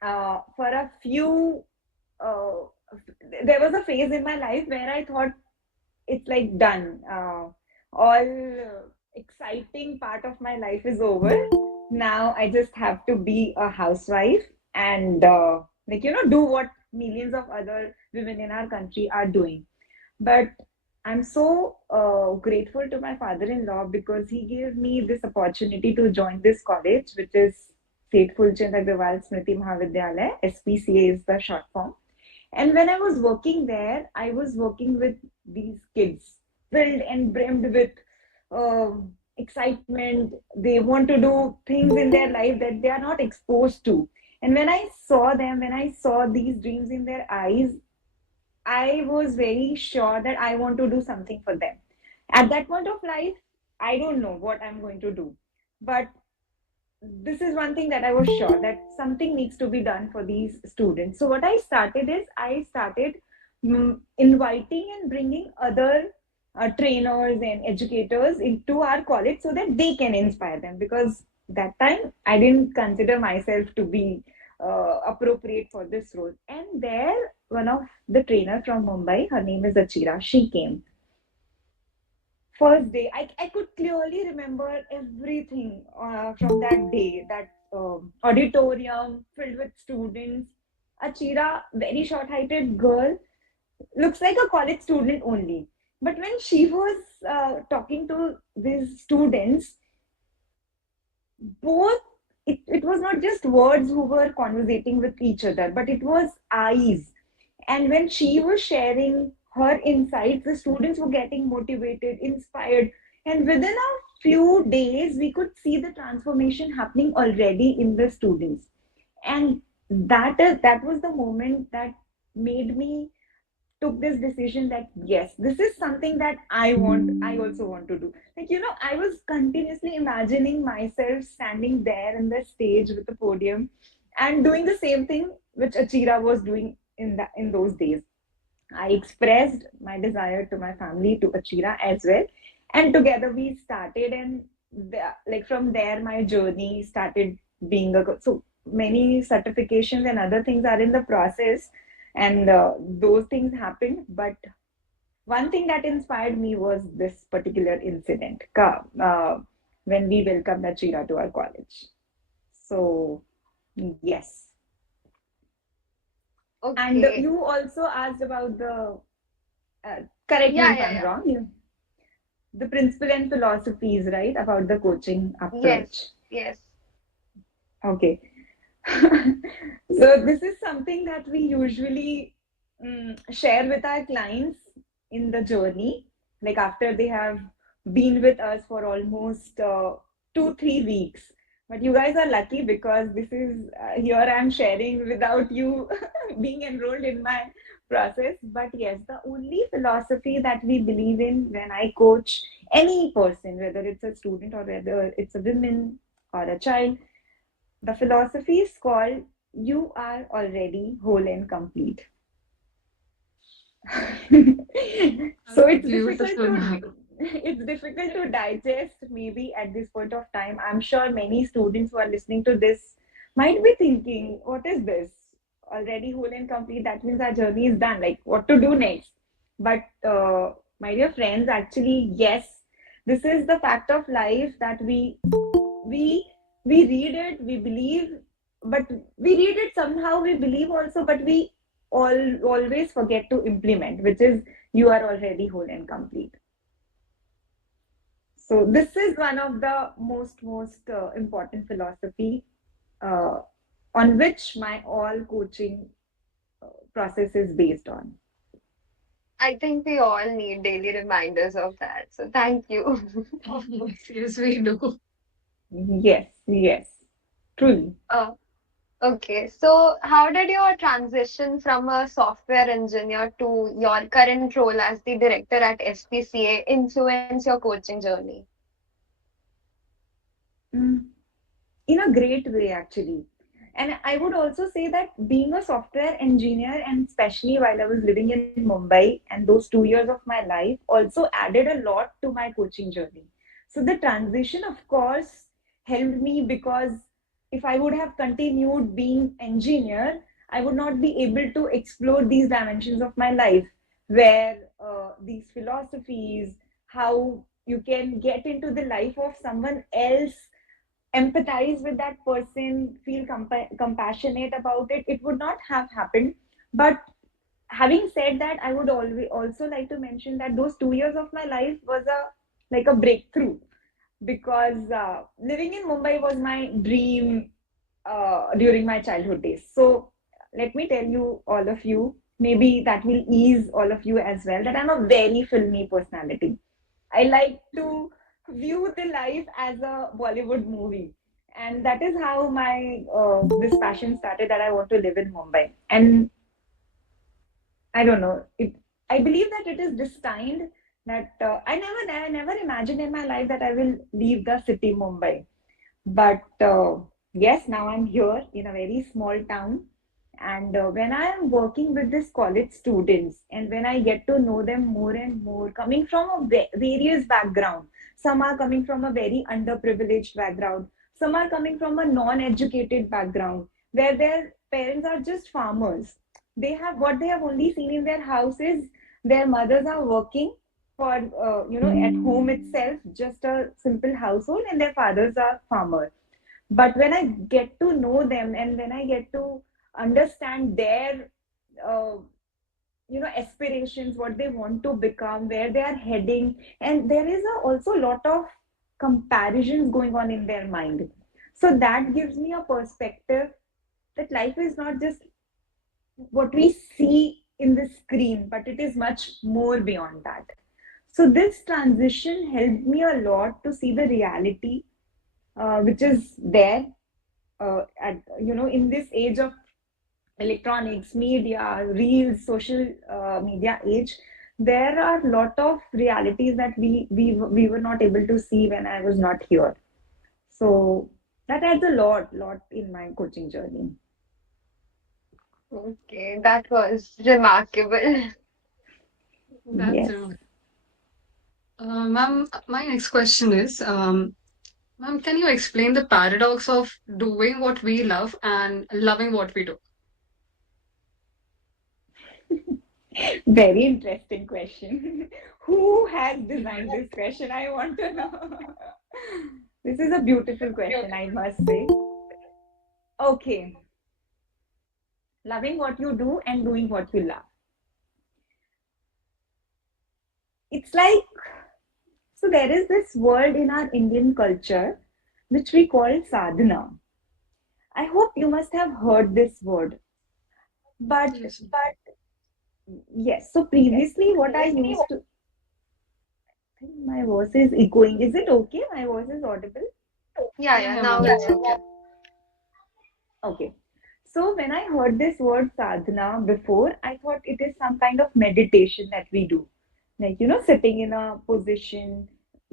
for a few, uh, there was a phase in my life where I thought it's like done. All exciting part of my life is over. Now I just have to be a housewife and do what millions of other women in our country are doing. But I'm so grateful to my father-in-law because he gave me this opportunity to join this college, which is Seth Fulchand Agrawal Smriti Mahavidyalaya. SPCA is the short form. And when I was working there, I was working with these kids, filled and brimmed with excitement. They want to do things in their life that they are not exposed to. And when I saw them, when I saw these dreams in their eyes, I was very sure that I want to do something for them. At that point of life, I don't know what I'm going to do. But this is one thing that I was sure that something needs to be done for these students. So what I started is I started inviting and bringing other trainers and educators into our college so that they can inspire them. Because that time I didn't consider myself to be appropriate for this role. And there, one of the trainer from Mumbai, her name is Achira, she came first day. I could clearly remember everything from that day, that auditorium filled with students. Achira, very short-heighted girl, looks like a college student only. But when she was talking to these students, both it was not just words who were conversating with each other, but it was eyes. And when she was sharing her insights, the students were getting motivated, inspired. And within a few days, we could see the transformation happening already in the students. And that was the moment that made me took this decision that yes, this is something that I also want to do. I was continuously imagining myself standing there in the stage with the podium and doing the same thing which Achira was doing in those days. I expressed my desire to my family, to Achira as well, and together we started. And from there my journey started being so many certifications and other things are in the process, and those things happened. But one thing that inspired me was this particular incident when we welcomed Achira to our college. So yes. And Okay. you also asked about the correct me Yeah, if yeah, I'm yeah. wrong, the principle and philosophies, right, about the coaching Yes, approach. yes. Okay. So this is something that we usually share with our clients in the journey, like after they have been with us for almost 2, 3 weeks. But you guys are lucky because this is here I'm sharing without you being enrolled in my process. But yes, the only philosophy that we believe in when I coach any person, whether it's a student or whether it's a woman or a child, the philosophy is called "You are already whole and complete." So That's beautiful. it's difficult to digest maybe at this point of time. I'm sure many students who are listening to this might be thinking, what is this? Already whole and complete, that means our journey is done. Like what to do next? But my dear friends, actually, yes, this is the fact of life that we we read it, we believe, but we read it somehow, we believe also, but we always forget to implement, which is you are already whole and complete. So this is one of the most important philosophy uh, on which my all coaching process is based on. I think we all need daily reminders of that. So thank you. Yes, yes, we do. Yes, yes, truly. Uh, okay, so how did your transition from a software engineer to your current role as the director at SPCA influence your coaching journey? Mm, in a great way, actually. And I would also say that being a software engineer, and especially while I was living in Mumbai and those 2 years of my life, also added a lot to my coaching journey. So the transition, of course, helped me because if I would have continued being engineer, I would not be able to explore these dimensions of my life, where these philosophies, how you can get into the life of someone else, empathize with that person, feel compassionate about it. It would not have happened. But having said that, I would always also like to mention that those 2 years of my life was a like a breakthrough, because living in Mumbai was my dream during my childhood days. So let me tell you, all of you, maybe that will ease all of you as well, that I'm a very filmy personality. I like to view the life as a Bollywood movie. And that is how my this passion started, that I want to live in Mumbai. And I don't know. I believe that it is destined, that I never imagined in my life that I will leave the city Mumbai. But yes, now I'm here in a very small town. And when I am working with these college students, and when I get to know them more and more, coming from a various background, some are coming from a very underprivileged background, some are coming from a non-educated background, where their parents are just farmers. They have what they have only seen in their houses. Their mothers are working for at home itself, just a simple household, and their fathers are farmers. But when I get to know them, and when I get to understand their uh, aspirations, what they want to become, where they are heading, and there is also a lot of comparisons going on in their mind. So that gives me a perspective that life is not just what we see in the screen, but it is much more beyond that. So this transition helped me a lot to see the reality which is there at in this age of electronics, media, reels, social media age. There are a lot of realities that we were not able to see when I was not here. So that adds a lot in my coaching journey. Okay, that was remarkable. That's Yes. Ma'am, my next question is, ma'am, can you explain the paradox of doing what we love and loving what we do? Very interesting question. Who has designed this question? I want to know. This is a beautiful question, I must say. Okay, loving what you do and doing what you love. It's like, so there is this word in our Indian culture which we call sadhana. I hope you must have heard this word. But Yes. yes, so previously what I used to, I think my voice is echoing. Is it okay? My voice is audible? Yeah, Yeah, yeah, yeah, now ma'am, it's it's okay. okay. Okay. So when I heard this word sadhana before, I thought it is some kind of meditation that we do. Like, sitting in a position,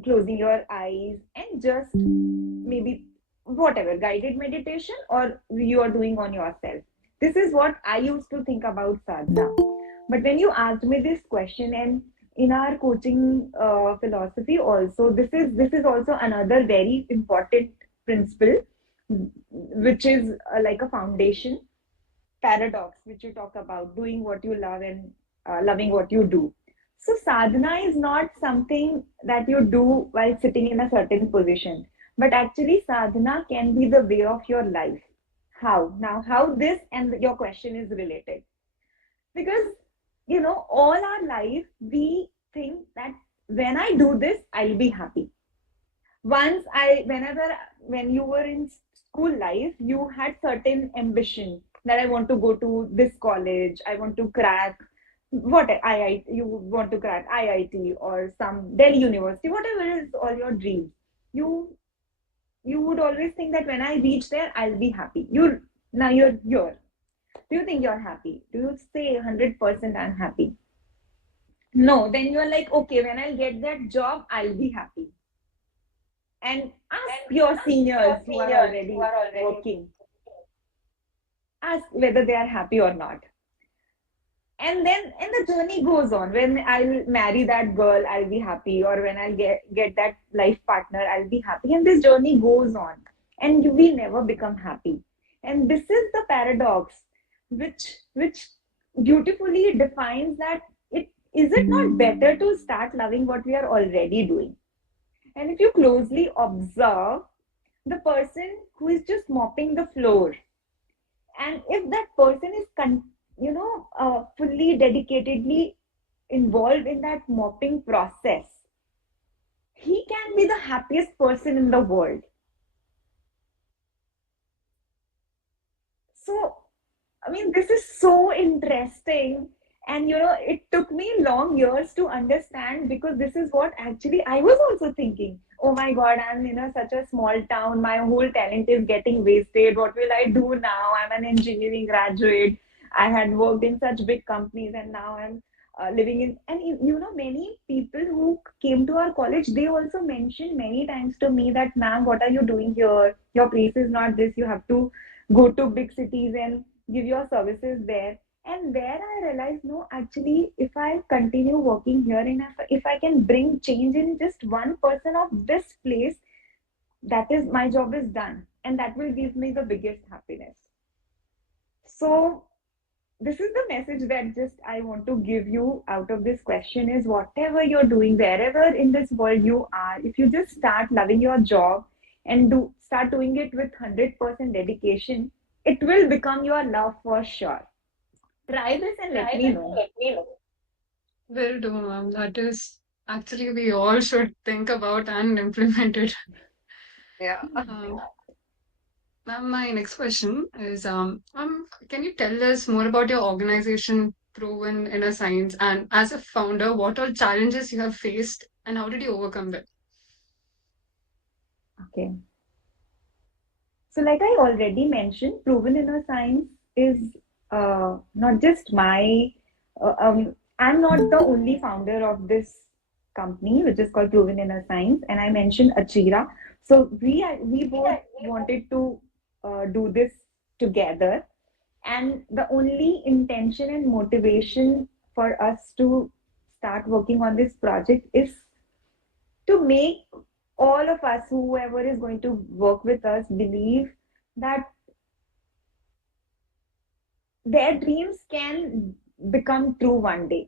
closing your eyes, and just maybe whatever, guided meditation, or you are doing on yourself. This is what I used to think about sadhana. But when you asked me this question, and in our coaching philosophy also, this is also another very important principle, which is like a foundation paradox, which you talk about, doing what you love and loving what you do. So sadhana is not something that you do while sitting in a certain position, but actually sadhana can be the way of your life. How? Now, how this and your question is related? Because all our life we think that when I do this, I'll be happy. Once I whenever when you were in school life, you had certain ambition that I want to go to this college, I want to crack what you want to crack IIT or some Delhi University, whatever is all your dreams. You you would always think that when I reach there, I'll be happy. Now you're here. Do you think you're happy? Do you say 100% I'm happy? No. Then you're like, okay, when I'll get that job, I'll be happy. And ask your seniors who are already working, ask whether they are happy or not. And the journey goes on. When I'll marry that girl, I'll be happy, or when I'll get that life partner, I'll be happy. And this journey goes on. and we never become happy. And this is the paradox which beautifully defines that it not better to start loving what we are already doing. And if you closely observe the person who is just mopping the floor, and if that person is fully dedicatedly involved in that mopping process, he can be the happiest person in the world. So I mean, this is so interesting. And it took me long years to understand, because this is what actually I was also thinking. Oh my God, I'm in such a small town. My whole talent is getting wasted. What will I do now? I'm an engineering graduate. I had worked in such big companies, and now I'm living in. And many people who came to our college, they also mentioned many times to me that, ma'am, what are you doing here? Your place is not this. You have to go to big cities and give your services there. And there I realized, no, actually, if I continue working here, and if I can bring change in just one person of this place, that is, my job is done. And that will give me the biggest happiness. So this is the message that just I want to give you out of this question is, whatever you're doing, wherever in this world you are, if you just start loving your job and start doing it with 100% dedication, it will become your love for sure. Try this and let me know. Will do, ma'am. That is actually we all should think about and implement it. Yeah. Um, Ma'am, my next question is, can you tell us more about your organization, Proven Inner Science, and as a founder, what all challenges you have faced and how did you overcome them? Okay. So, like I already mentioned, Proven Inner Science is not just I'm not the only founder of this company, which is called Proven Inner Science, and I mentioned Achira. So, we both wanted to do this together, and the only intention and motivation for us to start working on this project is to make all of us, whoever is going to work with us, believe that their dreams can become true one day.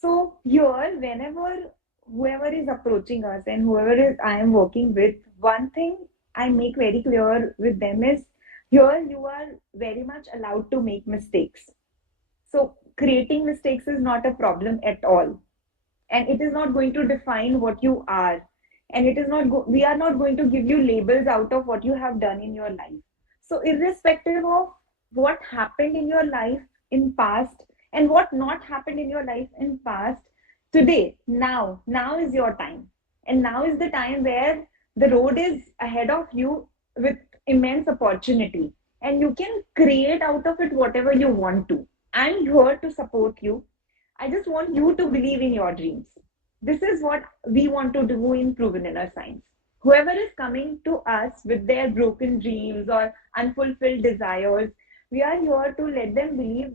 So here, whenever whoever is approaching us and whoever is I am working with, one thing I make very clear with them is, here you are very much allowed to make mistakes. So creating mistakes is not a problem at all, and it is not going to define what you are, and it is not we are not going to give you labels out of what you have done in your life. So irrespective of what happened in your life in past and what not happened in your life in past, today, now is your time, and now is the time where the road is ahead of you with immense opportunity, and you can create out of it whatever you want to. I'm here to support you. I just want you to believe in your dreams. This is what we want to do in Proven Inner Science. Whoever is coming to us with their broken dreams or unfulfilled desires, we are here to let them believe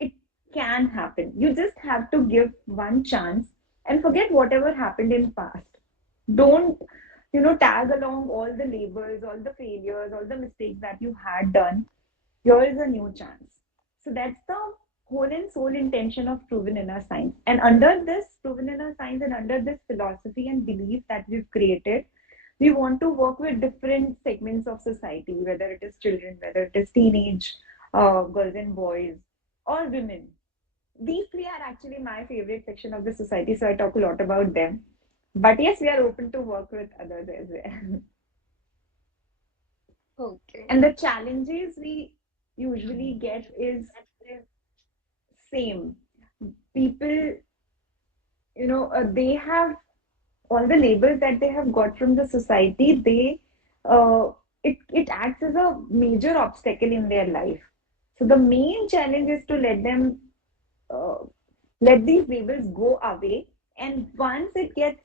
it can happen. You just have to give one chance and forget whatever happened in past. Don't, tag along all the labels, all the failures, all the mistakes that you had done. Here is a new chance. So that's the whole and sole intention of Proven Inner Science. And under this Proven Inner Science and under this philosophy and belief that we've created, we want to work with different segments of society, whether it is children, whether it is teenage girls and boys, or women. These three are actually my favorite section of the society, so I talk a lot about them. But yes, we are open to work with others as well. Okay. And the challenges we usually get is same. People, they have all the labels that they have got from the society. It acts as a major obstacle in their life. So the main challenge is to uh, let these labels go away, and once it gets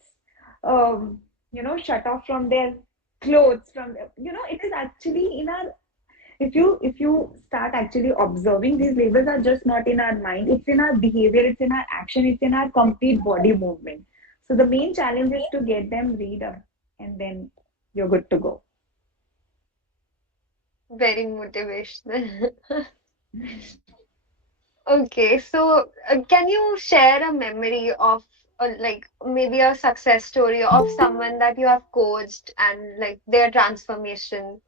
shut off from their clothes, it is actually in our, if you start actually observing, these labels are just not in our mind, it's in our behavior, it's in our action, it's in our complete body movement. So the main challenge is to get them read up, and then you're good to go. Very motivational. Okay, so can you share a memory of like maybe a success story of someone that you have coached and like their transformation?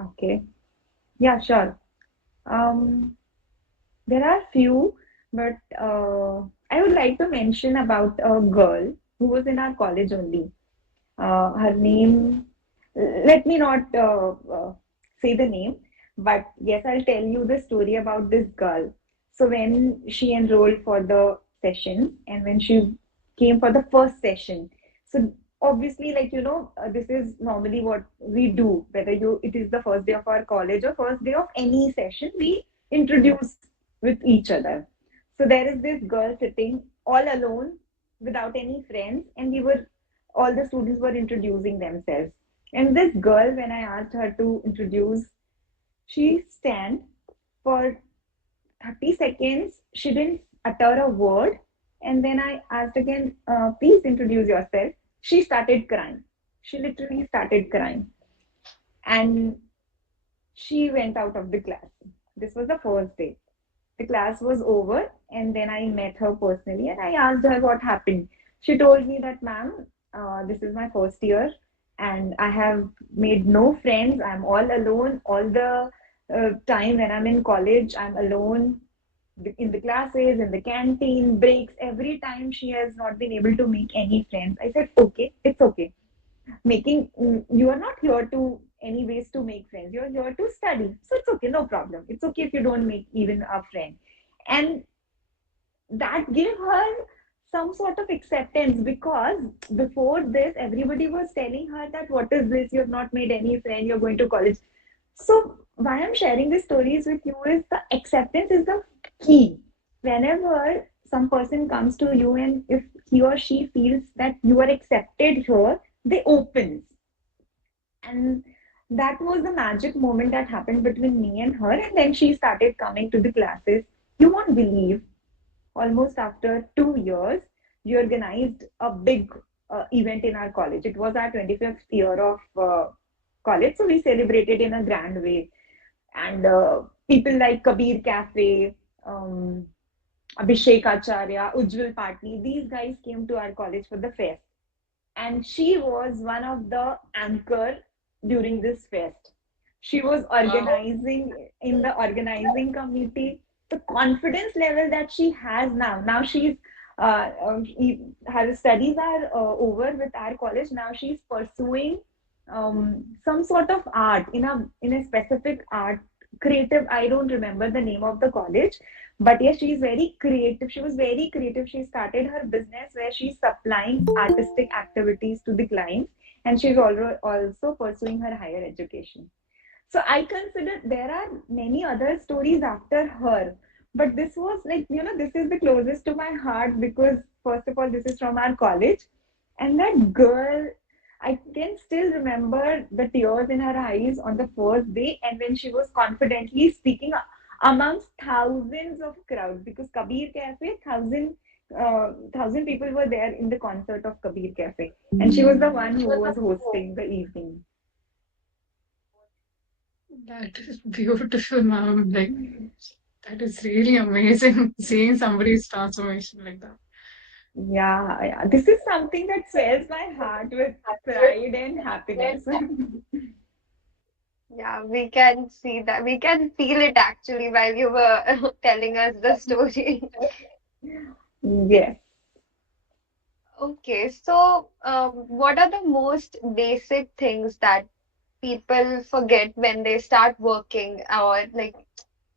Okay. Yeah, sure. Um, there are few, but I would like to mention about a girl who was in our college only. Her name, let me not say the name, but yes, I'll tell you the story about this girl. So, when she enrolled for the session and when she came for the first session, so obviously, like, this is normally what we do, whether it is the first day of our college or first day of any session, we introduce with each other. So, there is this girl sitting all alone without any friends, and all the students were introducing themselves. And this girl, when I asked her to introduce, she stand for 30 seconds. She didn't utter a word. And then I asked again, please introduce yourself. She started crying. She literally started crying. And she went out of the class. This was the first day. The class was over, and then I met her personally and I asked her what happened. She told me that, ma'am, this is my first year and I have made no friends. I'm all alone. All the time when I'm in college, I'm alone in the classes, in the canteen, breaks. Every time she has not been able to make any friends. I said, okay, it's okay. You are not here to anyways to make friends. You're here to study. So it's okay, no problem. It's okay if you don't make even a friend. And that gave her some sort of acceptance, because before this everybody was telling her that what is this, you have not made any friend, you're going to college. So why I'm sharing these stories with you is the acceptance is the key. Whenever some person comes to you and if he or she feels that you are accepted here, they open. And that was the magic moment that happened between me and her. And then she started coming to the classes. You won't believe, almost after 2 years, we organized a big event in our college. It was our 25th year of college, so we celebrated in a grand way. And people like Kabir Cafe, um, Abhishek Acharya, Ujjwal Patni, these guys came to our college for the fest. And she was one of the anchor during this fest. She was organizing in the organizing committee. The confidence level that she has now she's her studies are over with our college. Now she's pursuing some sort of art in a specific art creative. I don't remember the name of the college, but yes, she's very creative. She was very creative. She started her business where she's supplying artistic activities to the clients, and she's also pursuing her higher education. So I consider there are many other stories after her, but this was like, this is the closest to my heart because, first of all, this is from our college. And that girl, I can still remember the tears in her eyes on the first day, and when she was confidently speaking amongst thousands of crowds, because Kabir Cafe, thousand people were there in the concert of Kabir Cafe, and she was the one who was hosting the evening. That is beautiful, ma'am. Like, that is really amazing seeing somebody's transformation like that. Yeah, yeah. This is something that swells my heart with pride and happiness. Yeah, we can see that. We can feel it actually while you were telling us the story. Yes. Okay, so what are the most basic things that people forget when they start working, or like,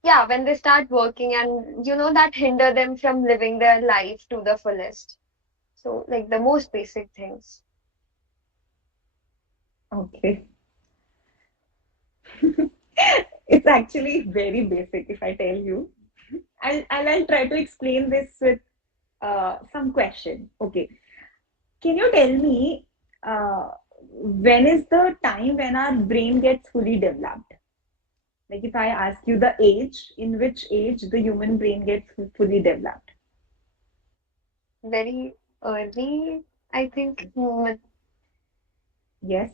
yeah, when they start working and that hinder them from living their life to the fullest? So, like the most basic things. Okay. It's actually very basic if I tell you. I'll try to explain this with some question. Okay. Can you tell me when is the time when our brain gets fully developed? Like if I ask you the age, in which age the human brain gets fully developed? Very early, I think. Yes.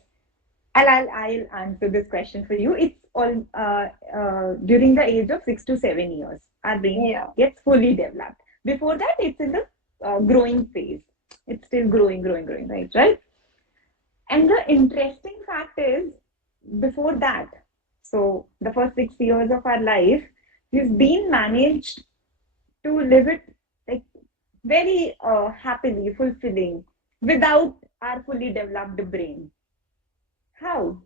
I'll answer this question for you. It's all during the age of 6 to 7 years, our brain Yeah. gets fully developed. Before that, it's in the growing phase. It's still growing, growing, growing, right? Right. And the interesting fact is, before that, so the first 6 years of our life, we've been managed to live it like very happily, fulfilling, without our fully developed brain. How?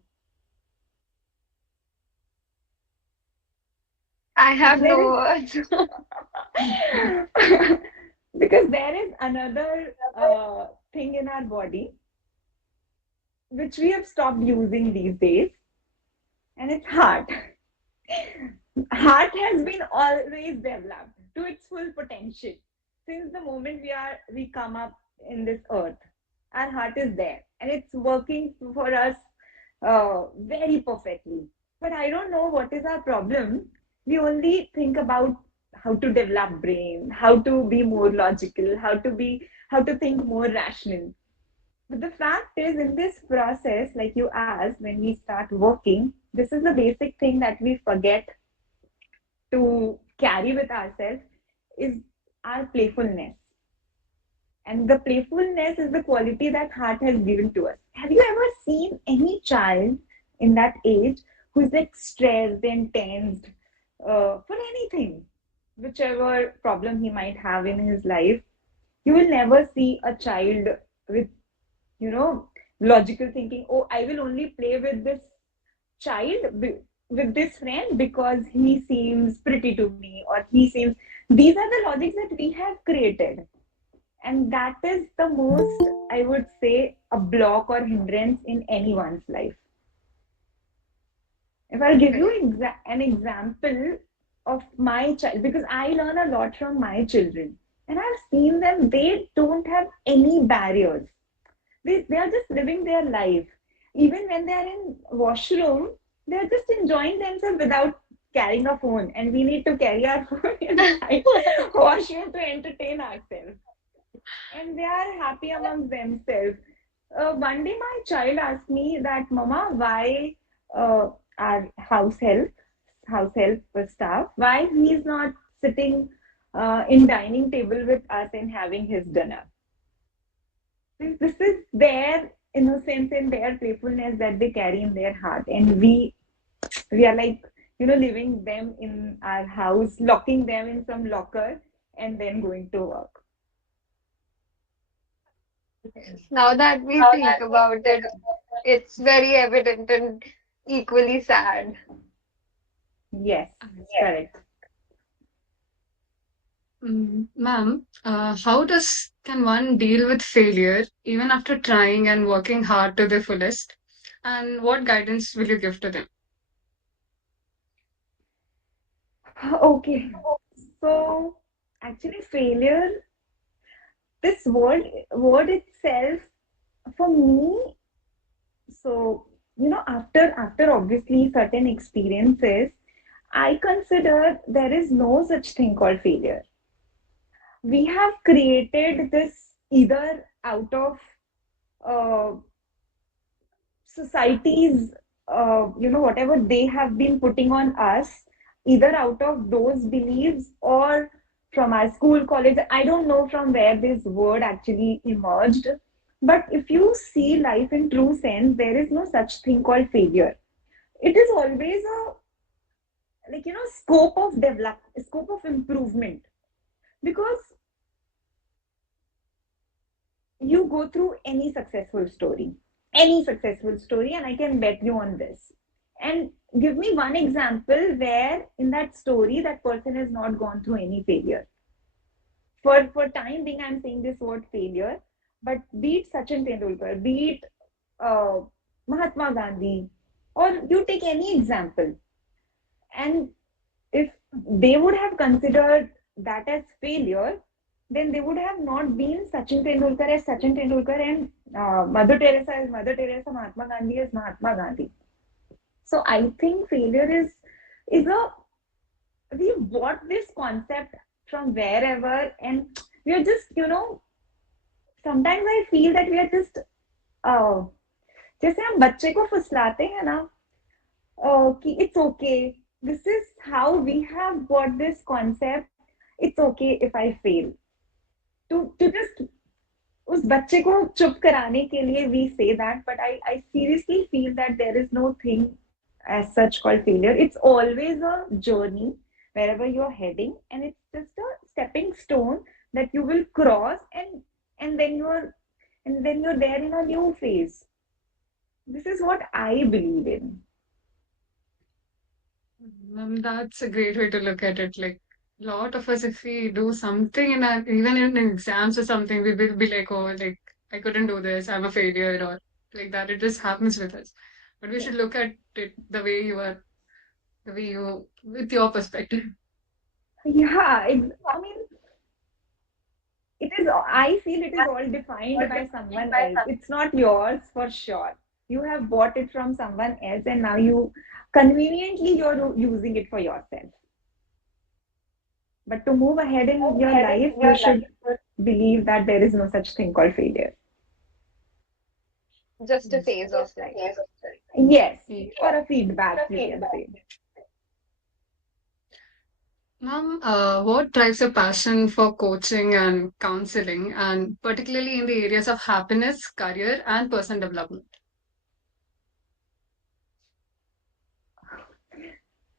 I have There no is words. because there is another thing in our body which we have stopped using these days, and it's heart. Heart has been always developed to its full potential since the moment we come up in this earth. Our heart is there and it's working for us very perfectly. But I don't know what is our problem. We only think about how to develop brain, how to be more logical, how to think more rational. But the fact is, in this process, like you asked, when we start working, this is the basic thing that we forget to carry with ourselves is our playfulness. And the playfulness is the quality that heart has given to us. Have you ever seen any child in that age who's like stressed and tensed for anything, whichever problem he might have in his life? You will never see a child with, you know, logical thinking. Oh, I will only play with this with this friend because he seems pretty to me, or he seems. These are the logics that we have created, and that is the most, I would say, a block or hindrance in anyone's life. If I'll give you an example of my child, because I learn a lot from my children, and I've seen them, they don't have any barriers. They are just living their life. Even when they are in washroom, they are just enjoying themselves without carrying a phone. And we need to carry our phone inside washroom to entertain ourselves. And they are happy amongst themselves. One day, my child asked me that, Mama, why our house help staff, why he is not sitting in dining table with us and having his dinner? This is their innocence and their playfulness that they carry in their heart, and we are like, leaving them in our house, locking them in some locker, and then going to work. Now that we think about it, it's very evident and equally sad. Yes, correct. Ma'am, how does can one deal with failure even after trying and working hard to the fullest? And what guidance will you give to them? Okay, so actually, failure, this word itself, for me, so after obviously certain experiences, I consider there is no such thing called failure. We have created this either out of uh, society's, whatever they have been putting on us, either out of those beliefs or from our school, college. I don't know from where this word actually emerged. But if you see life in true sense, there is no such thing called failure. It is always a, like, scope of improvement, because you go through any successful story, and I can bet you on this. And give me one example where in that story that person has not gone through any failure. For time being, I'm saying this word failure, but be it Sachin Tendulkar, be it uh, Mahatma Gandhi, or you take any example, and if they would have considered that as failure, then they would have not been Sachin Tendulkar as Sachin Tendulkar, and Mother Teresa as Mother Teresa, Mahatma Gandhi as Mahatma Gandhi. So I think failure is a we bought this concept from wherever, and we are just, sometimes I feel that we are uh, जैसे हम बच्चे को फुसलाते हैं ना, कि it's okay. This is how we have got this concept. It's okay if I fail. To just उस बच्चे को चुप कराने के लिए we say that, but I seriously feel that there is no thing as such called failure. It's always a journey wherever you're heading, and it's just a stepping stone that you will cross, and then you're there in a new phase. This is what I believe in. That's a great way to look at it. Like, a lot of us, if we do something in our, even in exams or something, we will be like, oh, like, I couldn't do this, I'm a failure, or like that. It just happens with us. But we should look at it the way you are, the way you, with your perspective. Yeah, I mean, it is, I feel it is all defined by someone else. It's not yours for sure. You have bought it from someone else, and now you're using it for yourself. But to move ahead in your life, you should believe that there is no such thing called failure. Just a Yes. phase of life. Yes, Yeah. or a feedback, you can say. Ma'am, what drives your passion for coaching and counseling, and particularly in the areas of happiness, career, and personal development?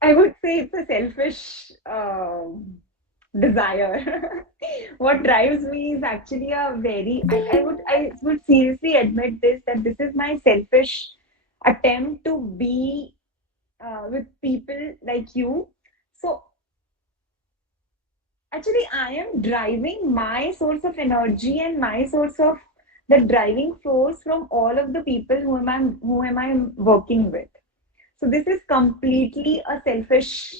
I would say it's a selfish desire. What drives me is actually a very, I would seriously admit this, that this is my selfish attempt to be with people like you. So actually, I am driving my source of energy and my source of the driving force from all of the people who am I working with. So this is completely a selfish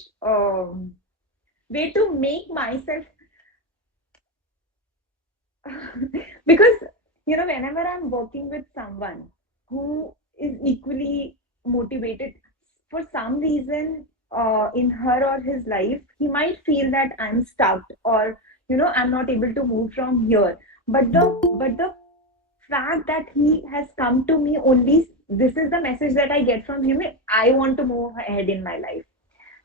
way to make myself because whenever I'm working with someone who is equally motivated, for some reason in her or his life, he might feel that I'm stuck, or I'm not able to move from here. But the fact that he has come to me only, this is the message that I get from him. I want to move ahead in my life.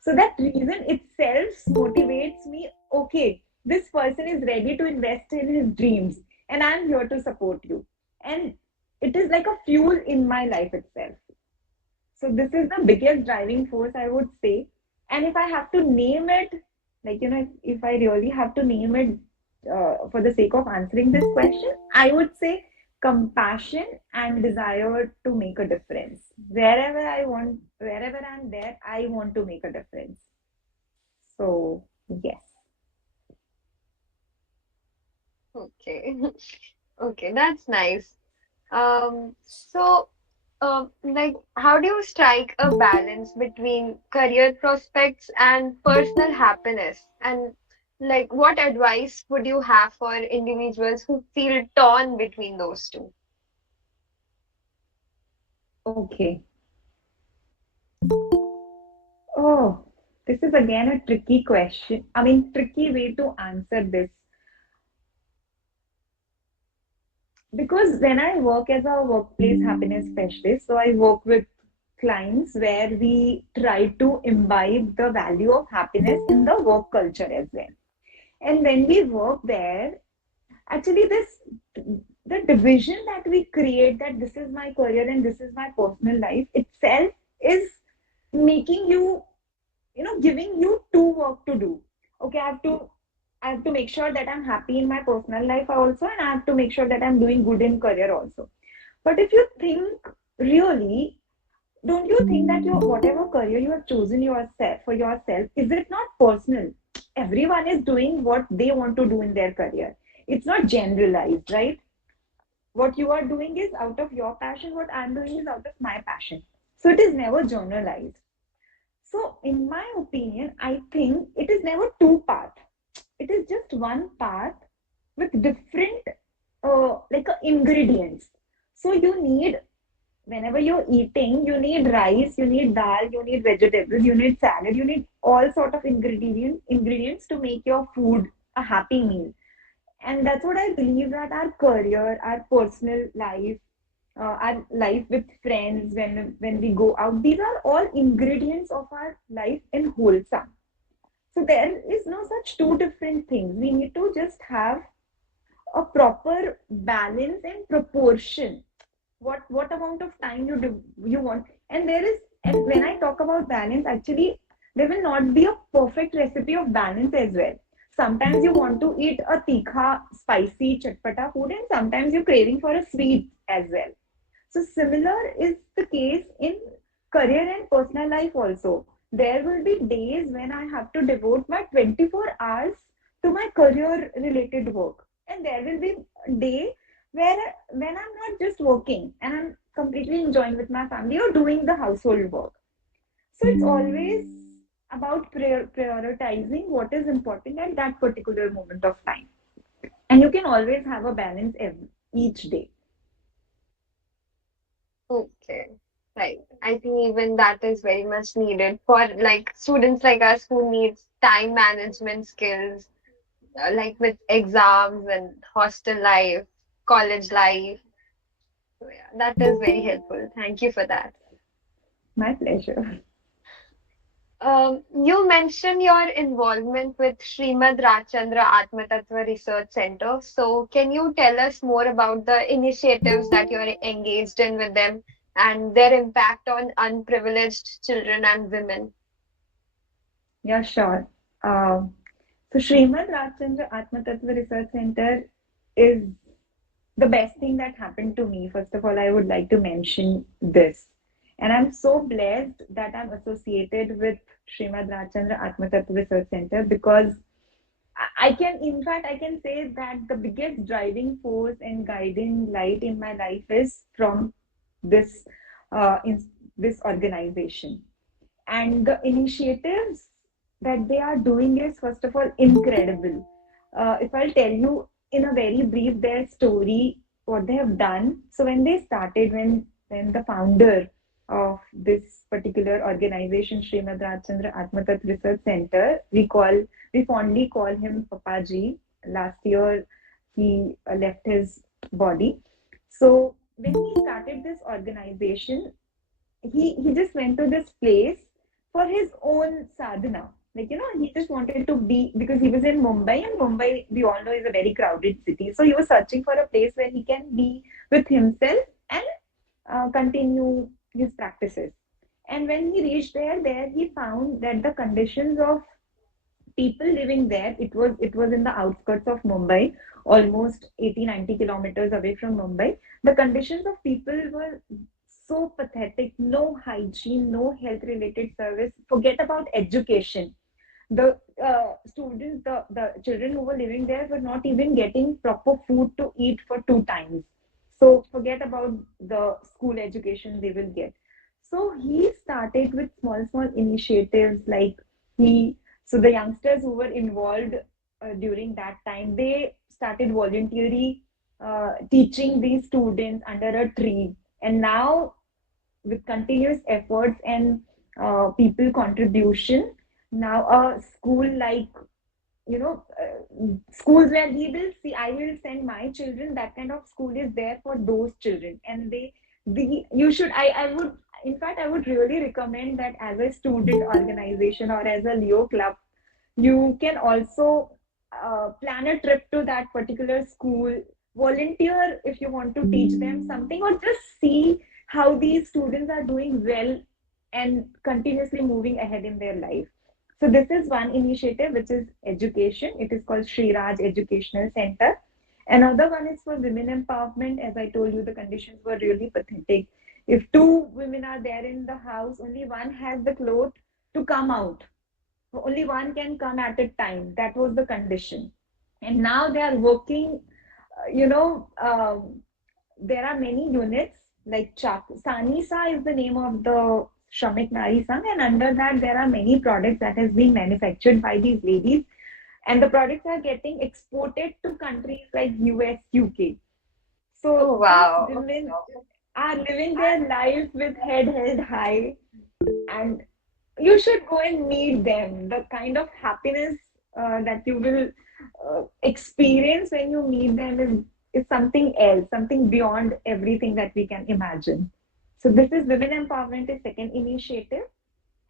So that reason itself motivates me. Okay, this person is ready to invest in his dreams, and I'm here to support you. And it is like a fuel in my life itself. So this is the biggest driving force, I would say. And if I have to name it, like if I really have to name it, for the sake of answering this question, I would say compassion and desire to make a difference. Wherever I'm there, I want to make a difference. So yes. Okay. Okay, that's nice. So, like, how do you strike a balance between career prospects and personal happiness? And like, what advice would you have for individuals who feel torn between those two? Okay. Oh, this is again a tricky question. I mean, tricky way to answer this. Because when I work as a workplace happiness specialist, so I work with clients where we try to imbibe the value of happiness in the work culture as well. And when we work there, actually, this the division that we create, that this is my career and this is my personal life itself, is making you, giving you two work to do. Okay, I have to make sure that I'm happy in my personal life also, and I have to make sure that I'm doing good in career also. But if you think really, don't you think that your whatever career you have chosen yourself for yourself, is it not personal? Everyone is doing what they want to do in their career. It's not generalized, right? What you are doing is out of your passion, what I'm doing is out of my passion. So it is never generalized. So, in my opinion, I think it is never two path. It is just one path with different ingredients. So you need, whenever you're eating, you need rice, you need dal, you need vegetables, you need salad, you need all sort of ingredients to make your food a happy meal. And that's what I believe, that our career, our personal life, our life with friends, when we go out. These are all ingredients of our life in wholesome. So there is no such two different things. We need to just have a proper balance and proportion. What amount of time you want. And there is, and when I talk about balance, actually there will not be a perfect recipe of balance as well. Sometimes you want to eat a tikha, spicy, chatpata food, and sometimes you're craving for a sweet as well. So similar is the case in career and personal life also. There will be days when I have to devote my 24 hours to my career related work. And there will be a day where when I'm not just working and I'm completely enjoying with my family or doing the household work. So it's always about prioritizing what is important at that particular moment of time. And you can always have a balance each day. Okay. Right. I think even that is very much needed for like students like us who need time management skills, like with exams and hostel life, college life. So yeah, that is very helpful. Thank you for that. My pleasure. You mentioned your involvement with Srimad Rajchandra Atma Tattva Research Center. So, can you tell us more about the initiatives that you're engaged in with them and their impact on unprivileged children and women? Yeah, sure. Uh, so Srimad Rajchandra Atma Tattva Research Center is the best thing that happened to me. First of all, I would like to mention this. And I'm so blessed that I'm associated with Srimad Rajchandra Atma Tattva Research Center because I can, in fact, I can say that the biggest driving force and guiding light in my life is from this this organization. And the initiatives that they are doing is, first of all, incredible. If I'll tell you in a very brief their story, what they have done. So when they started, when the founder of this particular organization, Srimad Rajchandra Atmatat Research Center, we fondly call him Papaji. Last year he left his body. So when he started this organization, he just went to this place for his own sadhana. Like, he just wanted to be, because he was in Mumbai, and Mumbai, we all know, is a very crowded city. So he was searching for a place where he can be with himself and continue his practices. And when he reached there he found that the conditions of people living there, it was in the outskirts of Mumbai, almost 80-90 kilometers away from Mumbai. The conditions of people were so pathetic. No hygiene, no health related service, forget about education. The students, the children who were living there were not even getting proper food to eat for 2 times. So forget about the school education they will get. So he started with small initiatives, like he, so the youngsters who were involved during that time, they started voluntarily teaching these students under a tree. And now, with continuous efforts and people contribution, now a school like, schools where we will see, I will send my children, that kind of school is there for those children. And the you should, I would, in fact, I would really recommend that as a student organization or as a Leo club, you can also plan a trip to that particular school, volunteer if you want to teach them something, or just see how these students are doing well and continuously moving ahead in their life. So this is one initiative which is education. It is called Sri Raj Educational Center. Another one is for women empowerment. As I told you, the conditions were really pathetic. If two women are there in the house, only one has the cloth to come out. Only one can come at a time. That was the condition. And now they are working, you know, there are many units like Sanisa is the name of the Shramik Nari Sangh, and under that there are many products that has been manufactured by these ladies, and the products are getting exported to countries like US, UK. So Oh, these wow. women are living their life with head held high, and you should go and meet them. The kind of happiness that you will experience when you meet them is is something else, something beyond everything that we can imagine. So this is Women Empowerment is second initiative.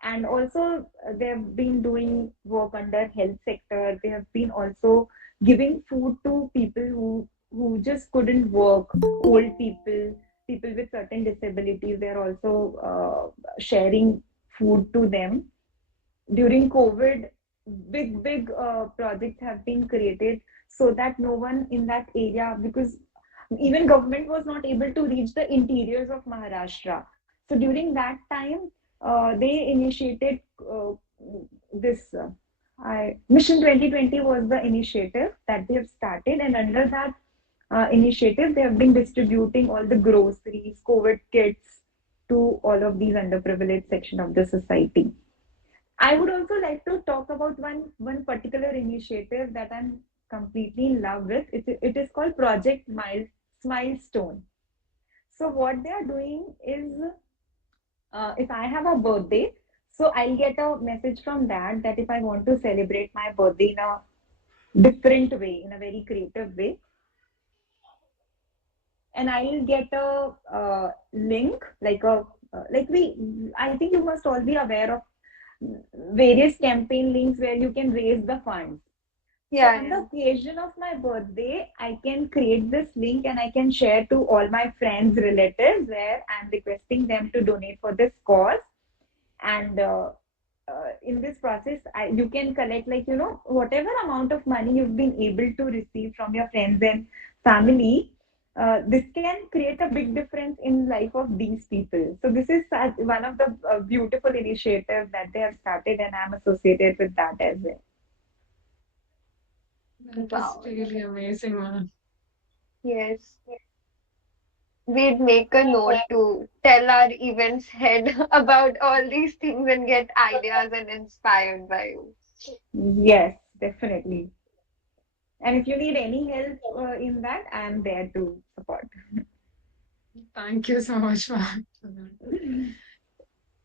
And also they have been doing work under health sector. They have been also giving food to people who just couldn't work, old people, people with certain disabilities. They are also sharing food to them during COVID. Big projects have been created so that no one in that area, because even government was not able to reach the interiors of Maharashtra. So during that time, they initiated this. Mission 2020 was the initiative that they have started, and under that initiative, they have been distributing all the groceries, COVID kits to all of these underprivileged section of the society. I would also like to talk about one particular initiative that I'm completely in love with. It is called Project Milestone. So what they are doing is, if I have a birthday, so I'll get a message from that if I want to celebrate my birthday in a different way, in a very creative way, and I'll get a link like a like we. I think you must all be aware of various campaign links where you can raise the funds. So Yeah, on the yeah. occasion of my birthday, I can create this link and I can share to all my friends, relatives, where I'm requesting them to donate for this cause. And in this process, you can collect, like, whatever amount of money you've been able to receive from your friends and family. This can create a big difference in life of these people. So this is one of the beautiful initiatives that they have started, and I'm associated with that as well. That is Wow. really amazing, man. Yes. We'd make a note to tell our events head about all these things and get ideas and inspired by you. Yes, definitely. And if you need any help in that, I'm there to support. Thank you so much, ma'am. For that.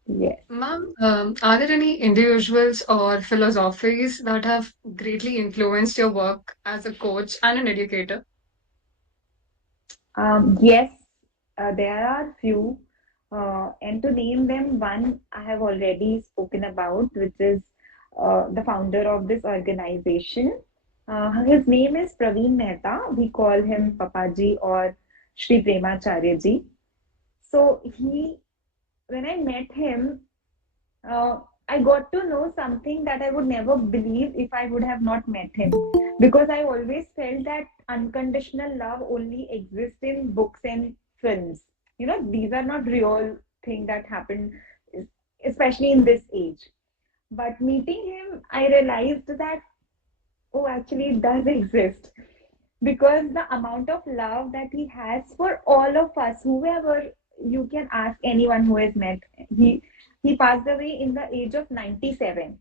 Yes. Ma'am, are there any individuals or philosophies that have greatly influenced your work as a coach and an educator? Yes, there are few. And to name them, one I have already spoken about, which is the founder of this organization. His name is Praveen Mehta. We call him Papaji or Shri Premacharya ji. So when I met him, uh, I got to know something that I would never believe if I would have not met him. Because I always felt that unconditional love only exists in books and films. These are not real things that happen, especially in this age. But meeting him, I realized that, oh, actually, it does exist. Because the amount of love that he has for all of us, whoever, you can ask anyone who has met. He he passed away in the age of 97.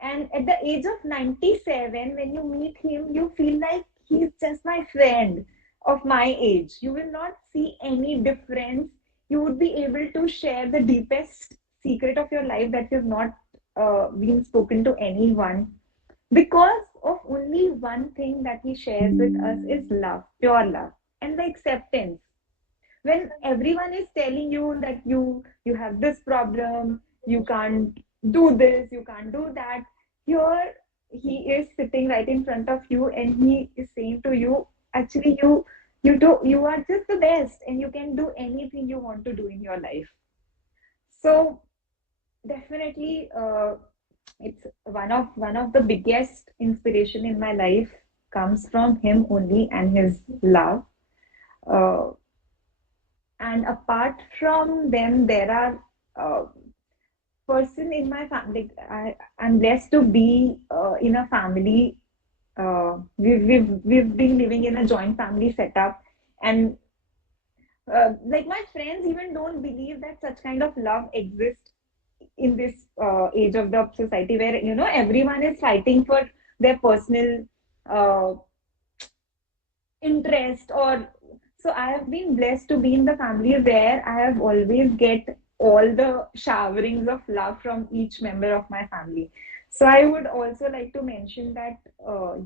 And at the age of 97, when you meet him, you feel like he's just my friend of my age. You will not see any difference. You would be able to share the deepest secret of your life that you've not been spoken to anyone, because of only one thing that he shares with us is love, pure love, and the acceptance. When everyone is telling you that you have this problem, you can't do this, you can't do that, here he is sitting right in front of you and he is saying to you, actually, you are just the best and you can do anything you want to do in your life. So definitely, it's one of the biggest inspiration in my life comes from him only and his love. Uh, and apart from them, there are person in my family. I'm blessed to be in a family. We've been living in a joint family setup, and like my friends even don't believe that such kind of love exists in this age of the society, where everyone is fighting for their personal uh, interest. Or so I have been blessed to be in the family where I have always get all the showerings of love from each member of my family. So I would also like to mention that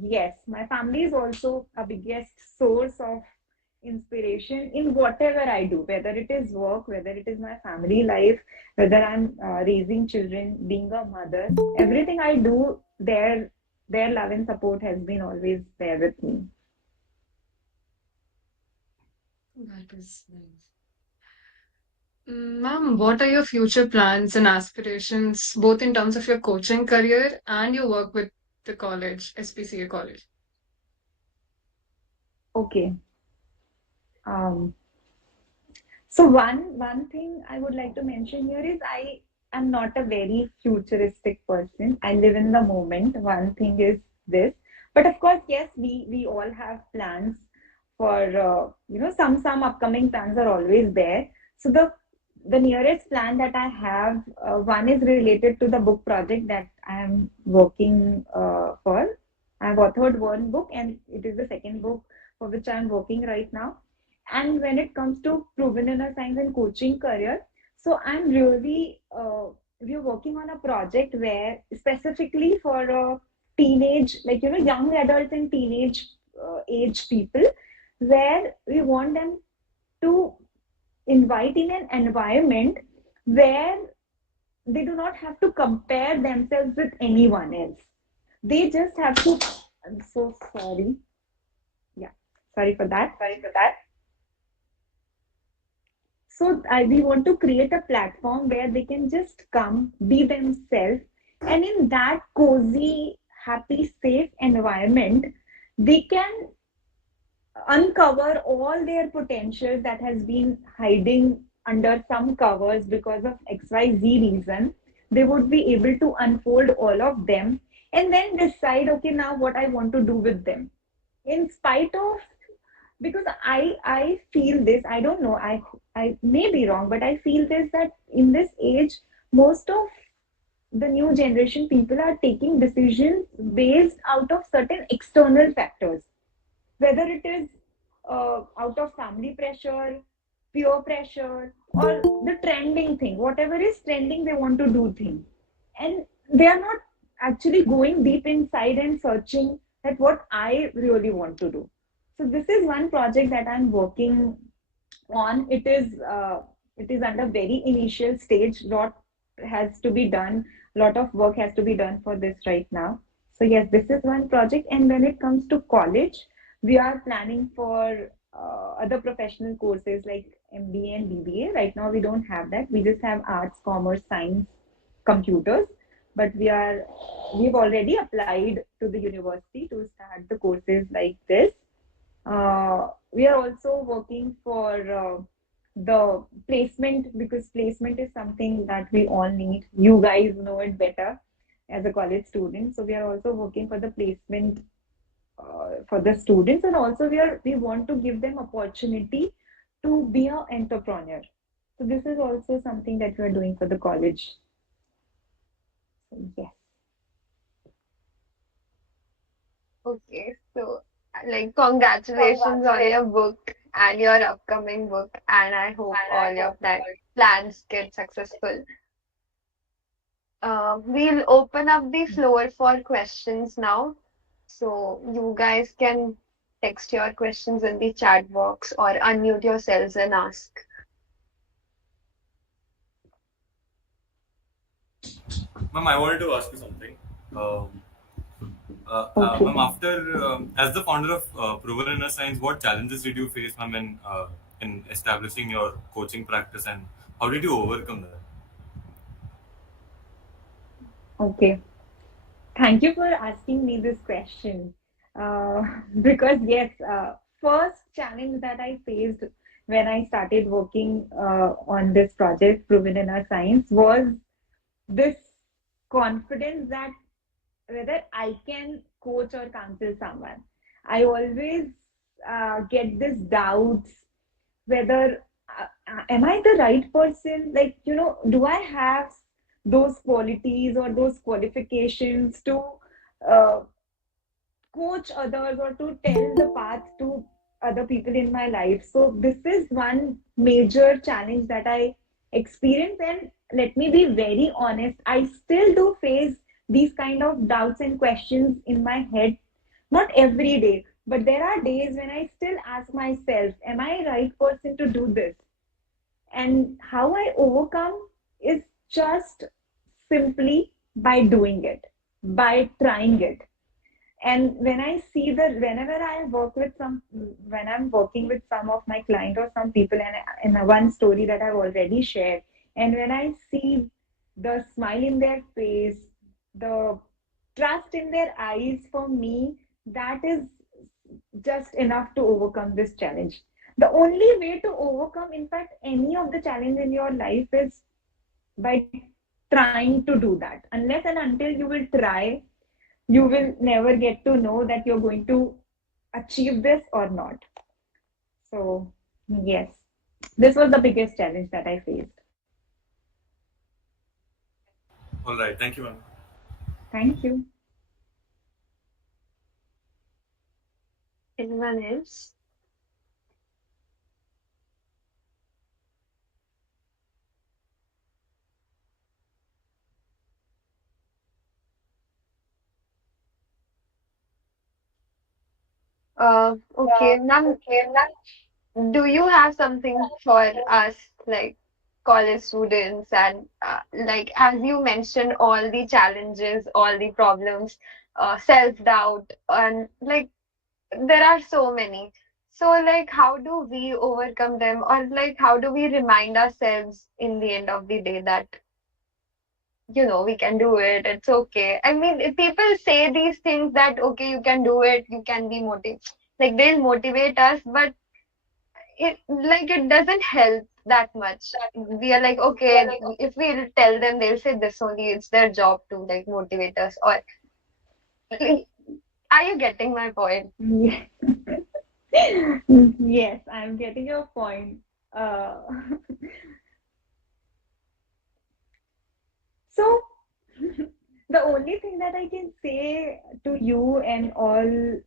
yes, my family is also a biggest source of inspiration in whatever I do, whether it is work, whether it is my family life, whether I'm raising children, being a mother, everything I do, their love and support has been always there with me. That is nice. Ma'am, what are your future plans and aspirations, both in terms of your coaching career and your work with the college, SPCA college? Okay. Um, So one thing I would like to mention here is I am not a very futuristic person. I live in the moment. One thing is this, but of course, yes, we all have plans for some upcoming plans are always there. So the nearest plan that I have, one is related to the book project that I am working for. I've authored one book, and it is the second book for which I am working right now. And when it comes to proven inner science and coaching career, so I'm really we're working on a project where specifically for teenage, like young adults and teenage age people, where we want them to invite in an environment where they do not have to compare themselves with anyone else. They just have to. I'm so sorry. Yeah, sorry for that. So we want to create a platform where they can just come, be themselves, and in that cozy, happy, safe environment, they can uncover all their potential that has been hiding under some covers because of XYZ reason. They would be able to unfold all of them and then decide, okay, now what I want to do with them. In spite of, because I feel this, I don't know, I may be wrong, but I feel this, that in this age most of the new generation people are taking decisions based out of certain external factors, whether it is out of family pressure, peer pressure, or the trending thing, whatever is trending they want to do thing, and they are not actually going deep inside and searching that what I really want to do. So this is one project that I'm working on. It is under very initial stage. Lot has to be done. Lot of work has to be done for this right now. So yes, this is one project. And when it comes to college, we are planning for other professional courses like MBA and BBA. Right now, we don't have that. We just have arts, commerce, science, computers. But we've already applied to the university to start the courses like this. We are also working for the placement, because placement is something that we all need. You guys know it better as a college student. So we are also working for the placement for the students, and also we want to give them opportunity to be an entrepreneur. So this is also something that we are doing for the college. So yes. Okay, so like congratulations on your book and your upcoming book, and I hope all of that plans get successful. We'll open up the floor for questions now. So you guys can text your questions in the chat box or unmute yourselves and ask. Ma'am, I wanted to ask you something. Um, Okay. ma'am, after as the founder of Proven Inner Science, what challenges did you face, ma'am, in establishing your coaching practice, and how did you overcome that? Okay. Thank you for asking me this question. Uh, because yes, first challenge that I faced when I started working on this project, Proven Inner Science, was this confidence that whether I can coach or counsel someone. I always get this doubts whether am I the right person? Like, do I have those qualities or those qualifications to uh, coach others or to tell the path to other people in my life? So this is one major challenge that I experience. And let me be very honest, I still do face these kind of doubts and questions in my head. Not every day, but there are days when I still ask myself, am I right person to do this? And how I overcome is just simply by doing it, by trying it. And when I see that, whenever I work with some, when I'm working with some of my clients or some people, and one story that I've already shared, and when I see the smile in their face, the trust in their eyes, for me, that is just enough to overcome this challenge. The only way to overcome, in fact, any of the challenge in your life is by trying to do that. Unless and until you will try, you will never get to know that you're going to achieve this or not. So, yes, this was the biggest challenge that I faced. All right. Thank you, ma'am. Thank you. Anyone else? Okay, now do you have something for us, like college students, and like as you mentioned, all the challenges, all the problems, self-doubt, and like there are so many. So, like, how do we overcome them, or like how do we remind ourselves in the end of the day that we can do it, it's okay. I mean, if people say these things that okay, you can do it, you can be motivated, like they'll motivate us, but it doesn't help that much. We are like, okay, if we tell them, they'll say this only. It's their job to like motivate us. Or like, are you getting my point? Yes, yes, I'm getting your point. Uh, so, the only thing that I can say to you and all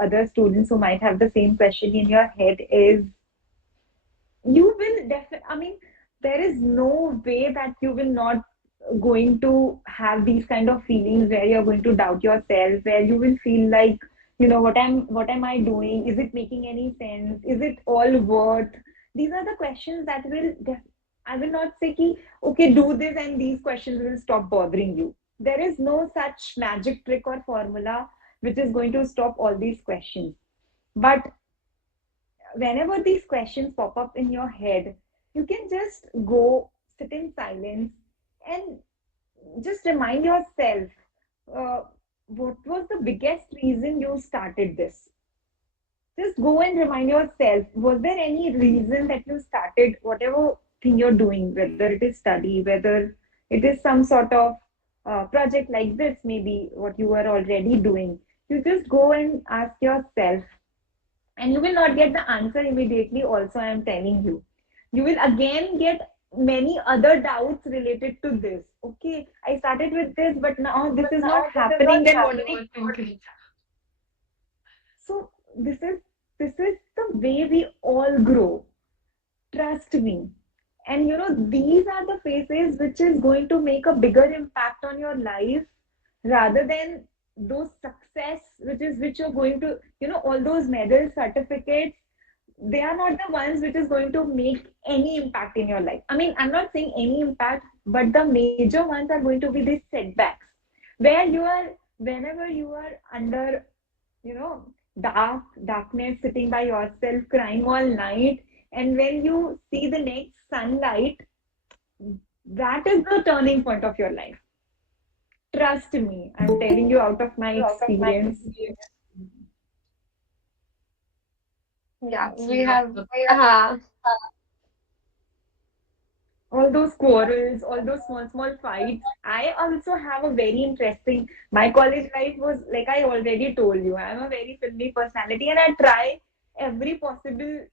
other students who might have the same question in your head is, you will definitely, I mean, there is no way that you will not going to have these kind of feelings where you're going to doubt yourself, where you will feel like, what am I doing? Is it making any sense? Is it all worth? These are the questions that I will not say ki, okay, do this and these questions will stop bothering you. There is no such magic trick or formula which is going to stop all these questions. But whenever these questions pop up in your head, you can just go sit in silence and just remind yourself, uh, what was the biggest reason you started this? Just go and remind yourself, was there any reason that you started whatever thing you're doing, whether it is study, whether it is some sort of project like this, maybe what you were already doing. You just go and ask yourself, and you will not get the answer immediately also, I am telling you. You will again get many other doubts related to this. Okay, I started with this, but now this is not happening, then what? Okay. So this is the way we all grow. Trust me. And these are the phases which is going to make a bigger impact on your life, rather than those success which you're going to, all those medals, certificates, they are not the ones which is going to make any impact in your life. I mean, I'm not saying any impact, but the major ones are going to be these setbacks, where whenever you are under, darkness, sitting by yourself, crying all night, and when you see the next sunlight, that is the turning point of your life. Trust me, I'm telling you out of my experience. Yeah, So we you have have. Uh, All those quarrels, all those small, small fights. I also have a very interesting. My college life was like I already told you. I'm a very filmy personality, and I try every possible.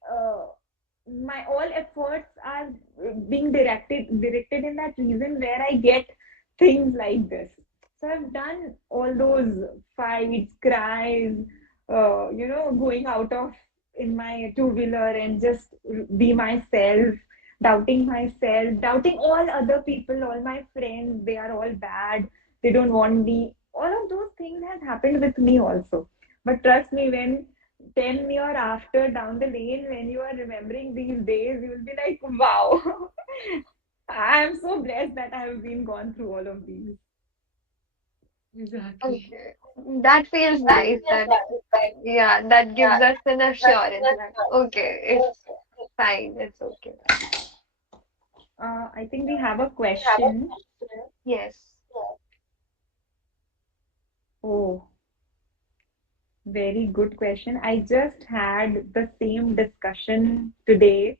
My all efforts are being directed in that reason where I get things like this. So I've done all those fights, cries, going out of in my two wheeler and just be myself, doubting myself, doubting all other people, all my friends, they are all bad, they don't want me. All of those things has happened with me also. But trust me, when 10 year after down the lane, when you are remembering these days, you will be like, wow, I am so blessed that I have been gone through all of these. Exactly. Okay. That feels nice. That, yeah, that gives us an assurance that, okay, it's fine, it's okay. I think we have a question. Yes. Oh, very good question. I just had the same discussion today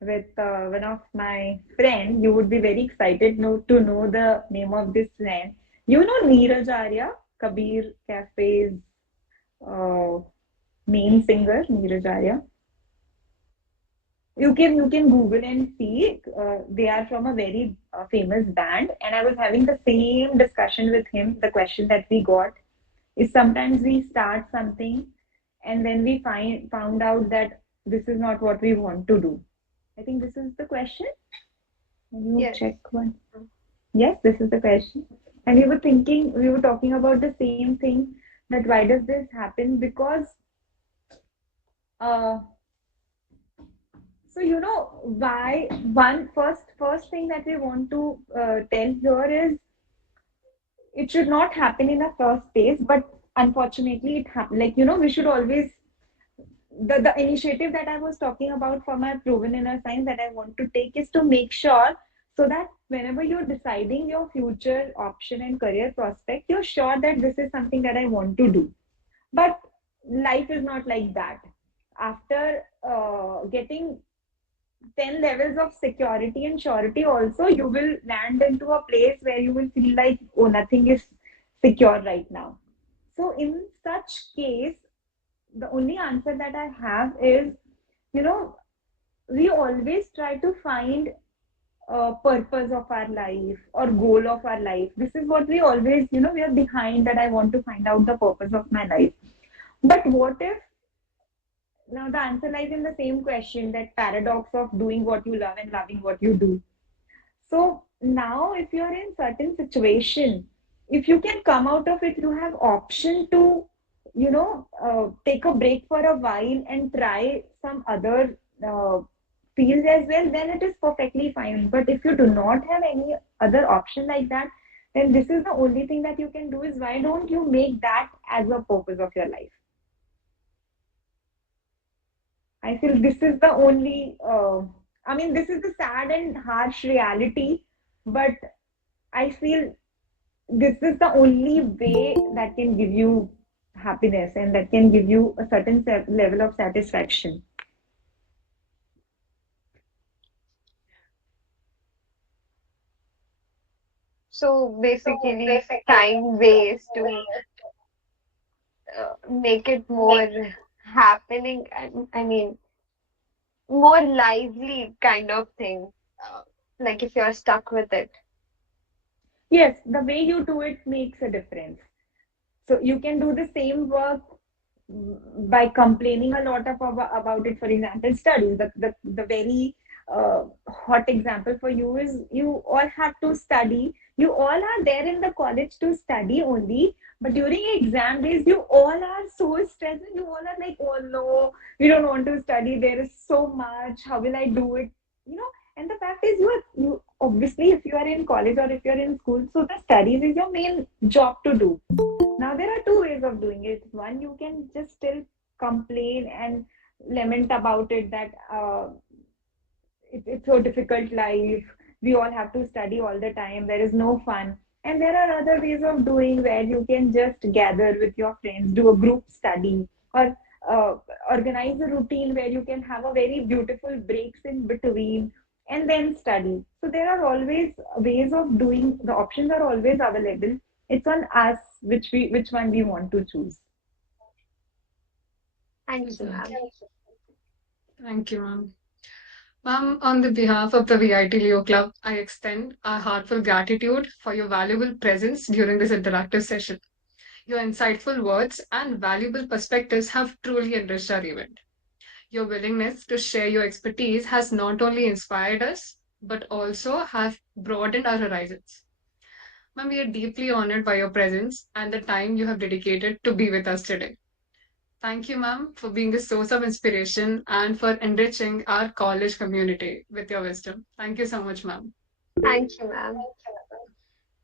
with one of my friend. You would be very excited to know the name of this friend. You know Neeraj Arya, Kabir Cafe's uh, main singer, Neeraj Arya. You can Google and see. They are from a very famous band, and I was having the same discussion with him. The question that we got is sometimes we start something, and then we found out that this is not what we want to do. I think this is the question. Can you Yes. check one? Yes, this is the question. And we were talking about the same thing, that why does this happen? Because uh, so why one first thing that we want to tell here is it should not happen in a first phase, but unfortunately it happened. Like we should always the initiative that I was talking about for my proven inner science that I want to take is to make sure so that whenever you're deciding your future option and career prospect, you're sure that this is something that I want to do. But life is not like that. After getting 10 levels of security and surety also, you will land into a place where you will feel like, oh, nothing is secure right now. So in such case, the only answer that I have is, you know, we always try to find a purpose of our life or goal of our life. This is what we always, we are behind that I want to find out the purpose of my life. But what if now the answer lies in the same question, that paradox of doing what you love and loving what you do. So now if you're in certain situation, if you can come out of it, you have option to, take a break for a while and try some other fields as well, then it is perfectly fine. But if you do not have any other option like that, then this is the only thing that you can do is why don't you make that as a purpose of your life? I feel this is the only, I mean, this is the sad and harsh reality, but I feel this is the only way that can give you happiness and that can give you a certain level of satisfaction. So basically, find ways to make it more happening, I mean, more lively kind of thing. Uh, like if you're stuck with it. Yes, the way you do it makes a difference. So you can do the same work by complaining a lot about it. For example, studies. The very hot example for you is you all have to study. You all are there in the college to study only. But during exam days, you all are so stressed and you all are like, oh no, we don't want to study. There is so much. How will I do it? And the fact is, you obviously, if you are in college or if you're in school, so the studies is your main job to do. Now, there are two ways of doing it. One, you can just still complain and lament about it that it's so difficult life. We all have to study all the time. There is no fun. And there are other ways of doing where you can just gather with your friends, do a group study, or uh, organize a routine where you can have a very beautiful breaks in between and then study. So there are always ways of doing. The options are always available. It's on us which one we want to choose. Thank you, ma'am. Exactly. Thank you, ma'am. Ma'am, on the behalf of the VIT Leo Club, I extend our heartfelt gratitude for your valuable presence during this interactive session. Your insightful words and valuable perspectives have truly enriched our event. Your willingness to share your expertise has not only inspired us, but also have broadened our horizons. Ma'am, we are deeply honored by your presence and the time you have dedicated to be with us today. Thank you, ma'am, for being a source of inspiration and for enriching our college community with your wisdom. Thank you so much, ma'am. Thank you, ma'am.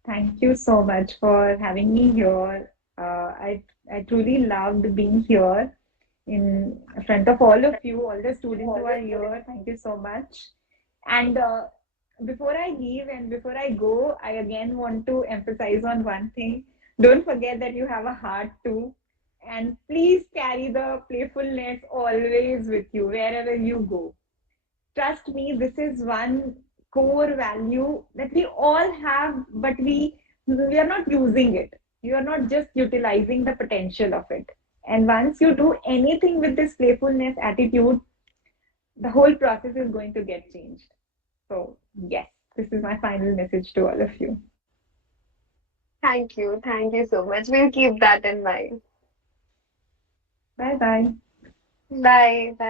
Thank you so much for having me here. I truly loved being here in front of all of you, all the students who are here. Thank you so much. And before I leave and before I go, I again want to emphasize on one thing. Don't forget that you have a heart too. And please carry the playfulness always with you wherever you go. Trust me, this is one core value that we all have, but we are not using it. You are not just utilizing the potential of it. And once you do anything with this playfulness attitude, the whole process is going to get changed. So, yes, this is my final message to all of you. Thank you. Thank you so much. We'll keep that in mind. Bye bye. Bye. Bye.